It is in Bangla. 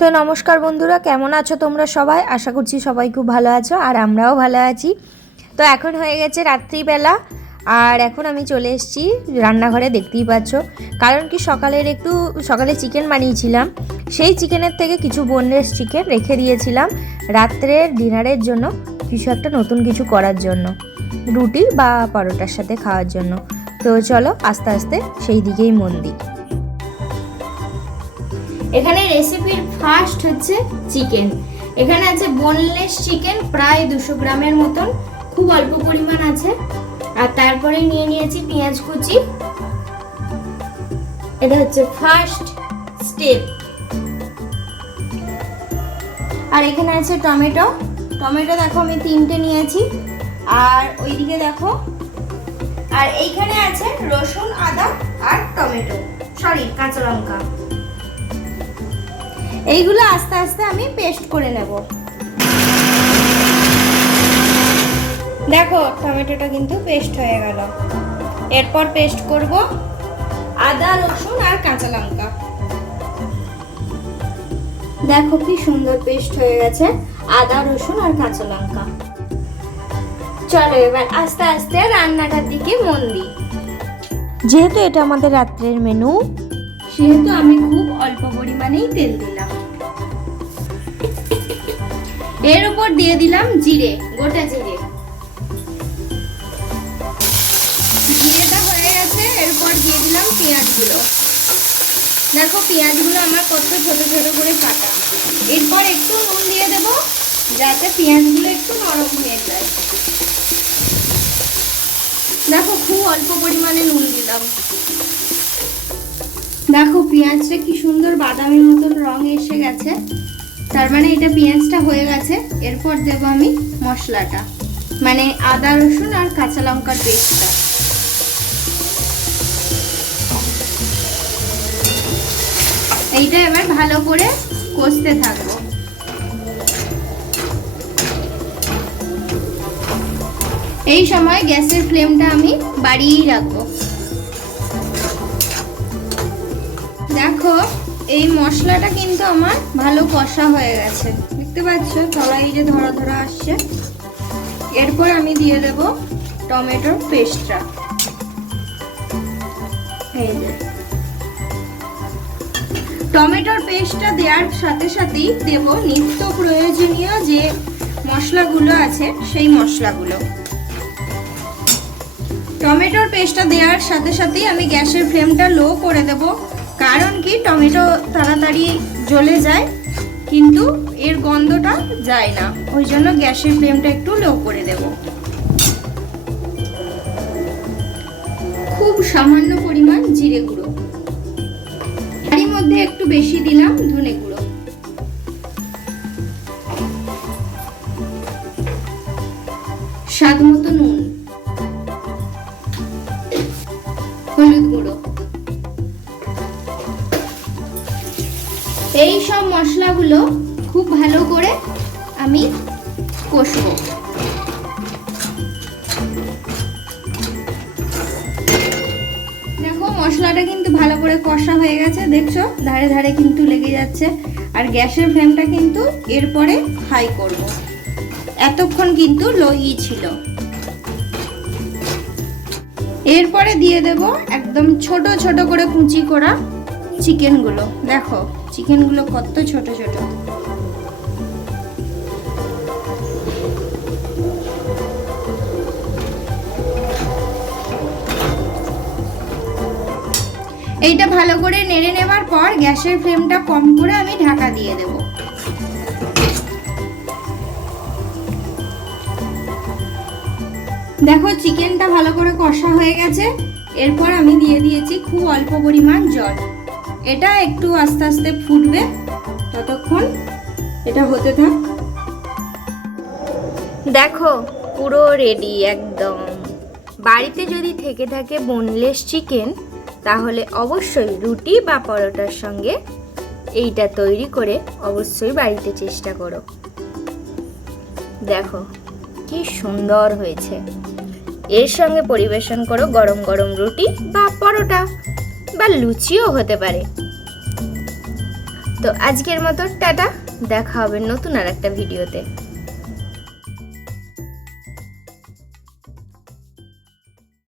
তো নমস্কার বন্ধুরা, কেমন আছো তোমরা সবাই? আশা করছি সবাই খুব ভালো আছো আর আমরাও ভালো আছি। তো এখন হয়ে গেছে রাত্রিবেলা আর এখন আমি চলে এসেছি রান্নাঘরে, দেখতেই পাচ্ছ। কারণ কি সকালে চিকেন বানিয়েছিলাম, সেই চিকেনের থেকে কিছু বোনলেস চিকেন রেখে দিয়েছিলাম রাত্রের ডিনারের জন্য, কিছু একটা নতুন কিছু করার জন্য, রুটি বা পরোটার সাথে খাওয়ার জন্য। তো চলো আস্তে আস্তে সেই দিকেই মন দিই। এখানে রেসিপির ফার্স্ট হচ্ছে চিকেন। এখানে আছে বোনলেস চিকেন প্রায় 200 গ্রামের মতন, খুব অল্প পরিমাণ আছে। আর তারপরে নিয়ে নিয়েছি পেঁয়াজ কুচি, এটা হচ্ছে ফার্স্ট স্টেপ। আর এখানে আছে টমেটো দেখো আমি 3টে নিয়েছি। আর ওইদিকে দেখো, আর এইখানে আছে রসুন, আদা আর কাঁচা লঙ্কা। এইগুলো আস্তে আস্তে আমি পেস্ট করে নেব। দেখো টমেটোটা কিন্তু পেস্ট হয়ে গেল। এরপর পেস্ট করব আদা, রসুন আর কাঁচা লঙ্কা। দেখো কি সুন্দর পেস্ট হয়ে গেছে আদা, রসুন আর কাঁচা লঙ্কা। চলো এবার আস্তে আস্তে রান্নাটার দিকে মন দিই। যেহেতু এটা আমাদের রাত্রের মেনু, সেহেতু আমি খুব অল্প পরিমাণেই তেল দিলাম। এর উপর দিয়ে দিলাম জিরে, গোটা জিরে। জিরেটা হয়ে গেছে, এরপর দিয়ে দিলাম পেঁয়াজগুলো। দেখো পেঁয়াজগুলো আমার কত ছোট ছোট করে কাটা। এরপর একটু নুন দিয়ে দেব যাতে পেঁয়াজগুলো একটু নরম হয়ে যায়। দেখো খুব অল্প পরিমাণে নুন দিলাম। দেখো পেঁয়াজটা কি সুন্দর বাদামি মতন রং এসে গেছে, তার মানে এটা পেঁয়াজটা হয়ে গেছে। এরপর দেব আমি মশলাটা, মানে আদা, রসুন আর কাঁচা লঙ্কার পেস্টটা। এইটা এবার ভালো করে কষতে থাকবো। এই সময় গ্যাসের ফ্লেমটা আমি বাড়িয়েই রাখবো। দেখো এই মশলাটা কিন্তু আমার ভালো কষা হয়ে গেছে, দেখতে পাচ্ছ তলায় যে ধরা ধরা আসছে। এরপর আমি দিয়ে দেব টমেটোর পেস্টটা। এই যে টমেটোর পেস্টটা দেওয়ার সাথে সাথেই দেব নিত্য প্রয়োজনীয় যে মশলাগুলো আছে সেই মশলাগুলো। টমেটোর পেস্টটা দেওয়ার সাথে সাথেই আমি গ্যাসের ফ্লেমটা লো করে দেব, কারণ কি টমেটো তাড়াতাড়ি জ্বলে যায় কিন্তু এর গন্ধটা যায় না, ওই জন্য গ্যাসের ফ্লেমটা একটু লো করে দেব। খুব সামান্য পরিমাণ জিরে গুঁড়ো, এর মধ্যে একটু বেশি দিলাম ধনে গুঁড়ো, স্বাদ মতো নুন, হলুদ গুঁড়ো। এই সব মশলাগুলো খুব ভালো করে আমি কষবো। দেখো মশলাটা কিন্তু ভালো করে কষা হয়ে গেছে, দেখছো ধারে ধারে কিন্তু লেগে যাচ্ছে। আর গ্যাসের ফ্লেমটা কিন্তু এরপরে হাই করব, এতক্ষণ কিন্তু লোই ছিল। এরপরে দিয়ে দেব একদম ছোট ছোট করে কুচি করা চিকেনগুলো। দেখো চিকেনগুলো কত ছোট ছোট। এইটা ভালো করে নেড়ে নেবার পর গ্যাসের ফ্লেমটা কম করে আমি ঢাকা দিয়ে দেব। দেখো চিকেনটা ভালো করে কষা হয়ে গেছে। এরপর আমি দিয়ে দিয়েছি খুব অল্প পরিমাণ জল। এটা একটু আস্তে আস্তে ফুটবে, ততক্ষণ এটা হতে থাক। দেখো পুরো রেডি একদম। বাড়িতে যদি থেকে থাকে বোনলেস চিকেন, তাহলে অবশ্যই রুটি বা পরোটার সঙ্গে এইটা তৈরি করে অবশ্যই বাড়িতে চেষ্টা করো। দেখো কি সুন্দর হয়েছে। এর সঙ্গে পরিবেশন করো গরম গরম রুটি বা পরোটা বা লুচিও হতে পারে। তো তো আজকের মতো টাটা, দেখা হবে নতুন আর একটা ভিডিওতে।